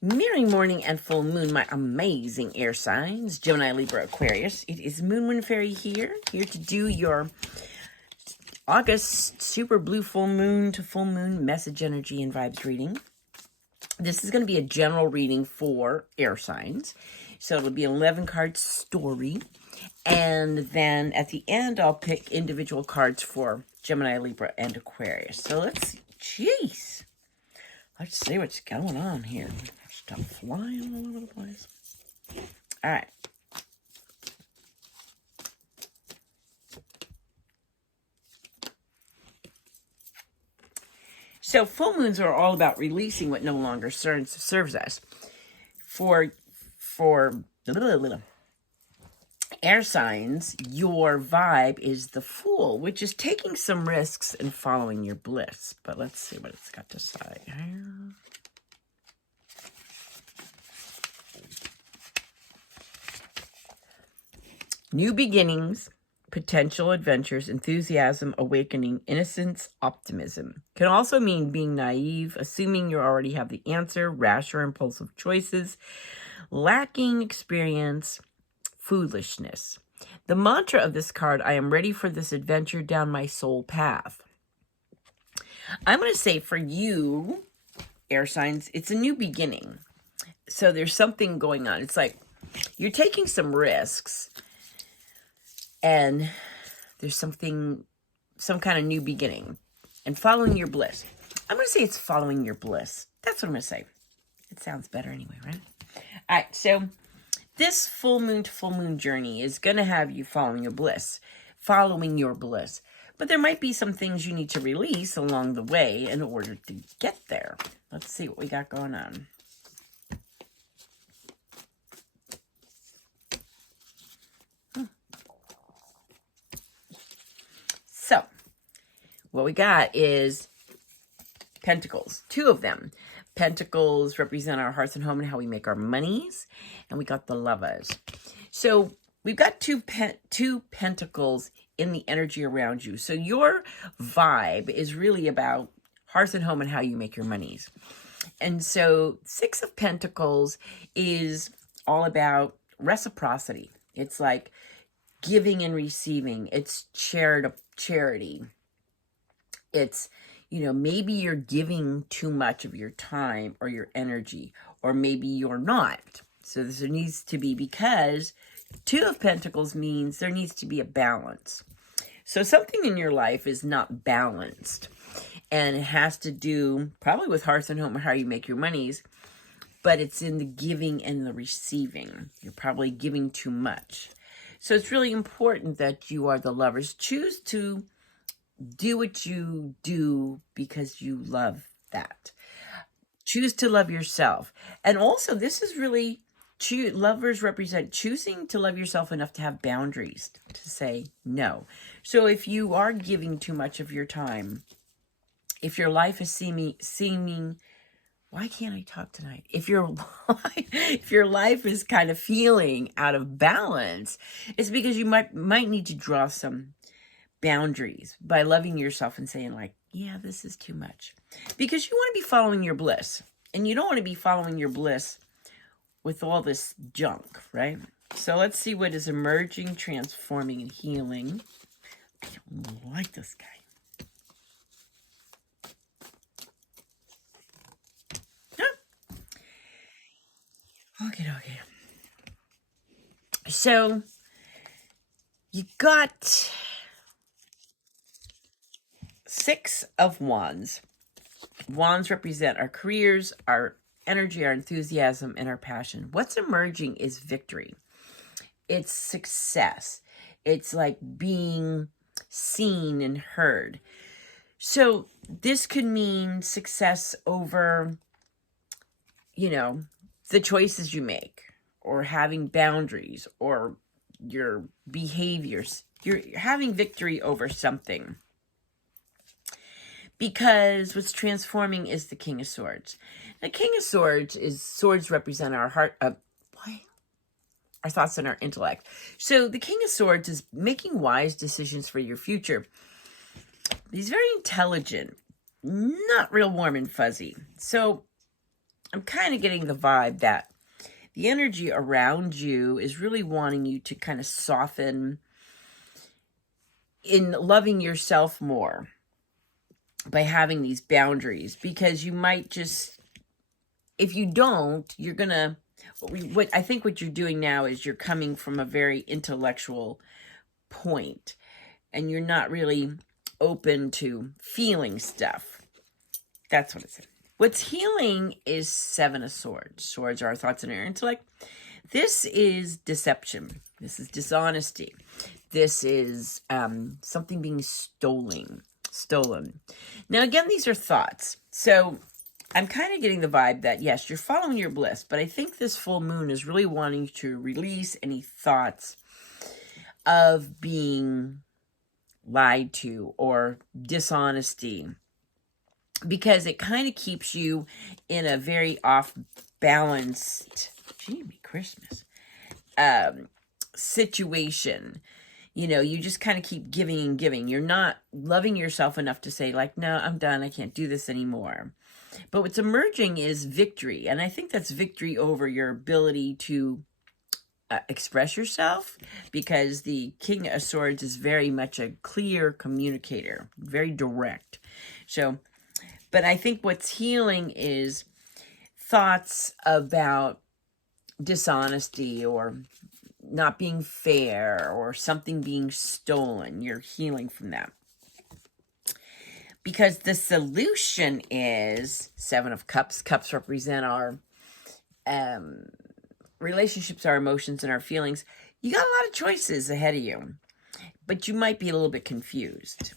Merry morning and full moon, my amazing air signs, Gemini, Libra, Aquarius. It is Moonwind Fairy here to do your August super blue full moon to full moon message energy and vibes reading. This is going to be a general reading for air signs. So it'll be an 11 card story. And then at the end, I'll pick individual cards for Gemini, Libra, and Aquarius. So let's see what's going on here. Stop flying all over the place. All right. So full moons are all about releasing what no longer serves us. For air signs, your vibe is the Fool, which is taking some risks and following your bliss. But let's see what it's got to say here. New beginnings, potential adventures, enthusiasm, awakening, innocence, optimism. Can also mean being naive, assuming you already have the answer, rash or impulsive choices, lacking experience, foolishness. The mantra of this card, I am ready for this adventure down my soul path. I'm going to say for you, air signs, it's a new beginning. So there's something going on. It's like you're taking some risks and there's some kind of new beginning and following your bliss. I'm going to say it's following your bliss. That's what I'm going to say. It sounds better anyway, right? All right, so this full moon to full moon journey is going to have you following your bliss. But there might be some things you need to release along the way in order to get there. Let's see what we got going on. So, what we got is Pentacles, 2 of them. Pentacles represent our hearts and home and how we make our monies. And we got the Lovers. So we've got two Pentacles in the energy around you. So your vibe is really about hearts and home and how you make your monies. And so 6 of Pentacles is all about reciprocity. It's like giving and receiving. It's charity. It's, maybe you're giving too much of your time or your energy, or maybe you're not. So this needs to be, because 2 of Pentacles means there needs to be a balance. So something in your life is not balanced, and it has to do probably with hearts and home or how you make your monies, but it's in the giving and the receiving. You're probably giving too much. So it's really important that you are the Lovers. Choose to do what you do because you love that. Choose to love yourself. And also, this is really, Lovers represent choosing to love yourself enough to have boundaries, to say no. So if you are giving too much of your time, if your life is seeming, why can't I talk tonight? If your life is kind of feeling out of balance, it's because you might need to draw some boundaries by loving yourself and saying, like, yeah, this is too much. Because you want to be following your bliss. And you don't want to be following your bliss with all this junk, right? So let's see what is emerging, transforming, and healing. I don't like this guy. Okay. So you got 6 of Wands. Wands represent our careers, our energy, our enthusiasm, and our passion. What's emerging is victory. It's success. It's like being seen and heard. So this could mean success over, the choices you make, or having boundaries, or your behaviors. You're having victory over something. Because what's transforming is the King of Swords. The King of Swords swords represent our heart, our thoughts and our intellect. So the King of Swords is making wise decisions for your future. He's very intelligent, not real warm and fuzzy. So I'm kind of getting the vibe that the energy around you is really wanting you to kind of soften in loving yourself more by having these boundaries, because you might just, if you don't, you're gonna, what I think what you're doing now is you're coming from a very intellectual point and you're not really open to feeling stuff. That's what it said. What's healing is Seven of Swords. Swords are our thoughts and our intellect. This is deception. This is dishonesty. This is something being stolen. Now, again, these are thoughts. So I'm kind of getting the vibe that, yes, you're following your bliss, but I think this full moon is really wanting to release any thoughts of being lied to or dishonesty, because it kind of keeps you in a very off-balanced, gee, Christmas, situation. You know, you just kind of keep giving and giving. You're not loving yourself enough to say, like, no, I'm done. I can't do this anymore. But what's emerging is victory. And I think that's victory over your ability to express yourself, because the King of Swords is very much a clear communicator, very direct. So, but I think what's healing is thoughts about dishonesty or not being fair or something being stolen. You're healing from that. Because the solution is Seven of Cups. Cups represent our relationships, our emotions, and our feelings. You got a lot of choices ahead of you, but you might be a little bit confused.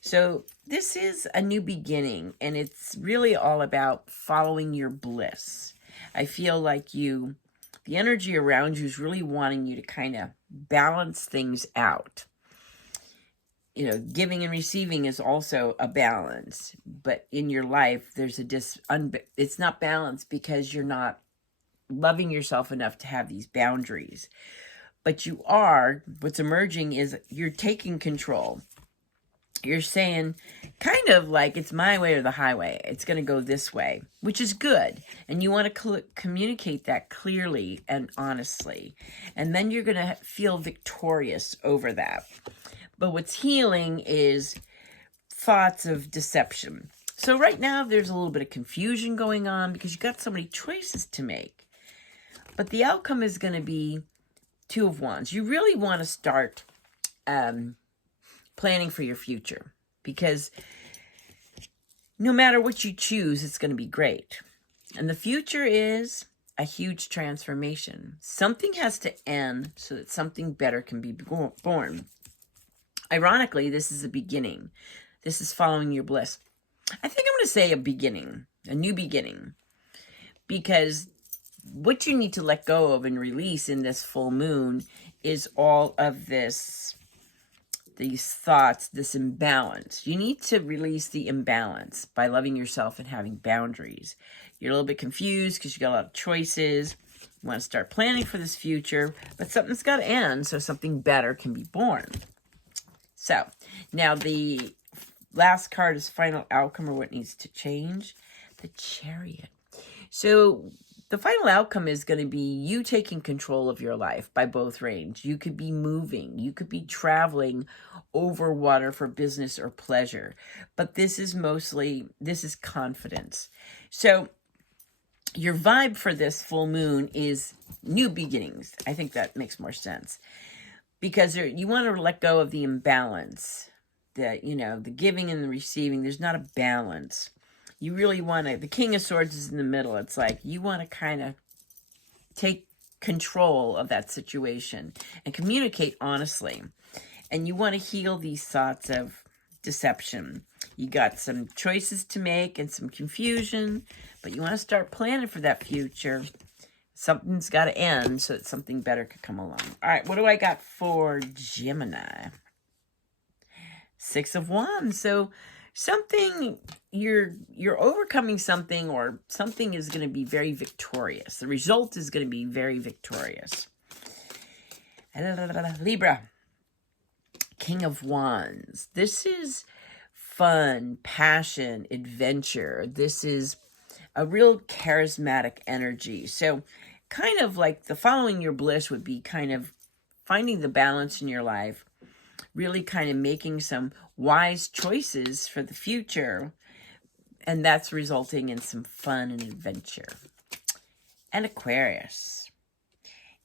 So this is a new beginning, and it's really all about following your bliss. I feel like the energy around you is really wanting you to kind of balance things out. You know, giving and receiving is also a balance, but in your life, there's it's not balanced because you're not loving yourself enough to have these boundaries. But you are, what's emerging is you're taking control. You're saying kind of like, it's my way or the highway. It's going to go this way, which is good. And you want to communicate that clearly and honestly. And then you're going to feel victorious over that. But what's healing is thoughts of deception. So right now there's a little bit of confusion going on because you've got so many choices to make. But the outcome is going to be Two of Wands. You really want to start planning for your future, because no matter what you choose, it's going to be great. And the future is a huge transformation. Something has to end so that something better can be born. Ironically, this is a beginning. This is following your bliss. I think I'm going to say a beginning, a new beginning, because what you need to let go of and release in this full moon is all of these thoughts, this imbalance. You need to release the imbalance by loving yourself and having boundaries. You're a little bit confused because you got a lot of choices. You want to start planning for this future, but something's got to end so something better can be born. So now the last card is final outcome, or what needs to change. The Chariot. So the final outcome is going to be you taking control of your life by both range. You could be moving. You could be traveling over water for business or pleasure. But this is confidence. So your vibe for this full moon is new beginnings. I think that makes more sense. Because you want to let go of the imbalance. The giving and the receiving. There's not a balance. You really want to, the King of Swords is in the middle. It's like you want to kind of take control of that situation and communicate honestly. And you want to heal these thoughts of deception. You got some choices to make and some confusion, but you want to start planning for that future. Something's got to end so that something better could come along. All right, what do I got for Gemini? Six of Wands. So something, you're overcoming something, or something is going to be very victorious. The result is going to be very victorious. Libra, King of Wands. This is fun, passion, adventure. This is a real charismatic energy. So kind of like the following your bliss would be kind of finding the balance in your life, really kind of making some wise choices for the future. And that's resulting in some fun and adventure. And Aquarius,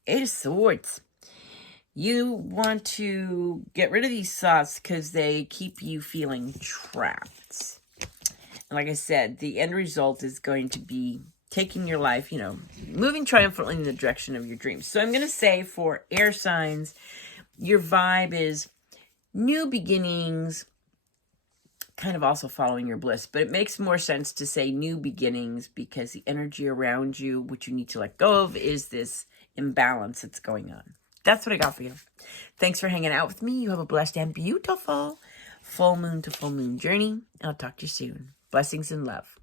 8 of Swords. You want to get rid of these thoughts because they keep you feeling trapped. And like I said, the end result is going to be taking your life, moving triumphantly in the direction of your dreams. So I'm going to say for air signs, your vibe is new beginnings, kind of also following your bliss. But it makes more sense to say new beginnings because the energy around you, which you need to let go of, is this imbalance that's going on. That's what I got for you. Thanks for hanging out with me. You have a blessed and beautiful full moon to full moon journey. I'll talk to you soon. Blessings and love.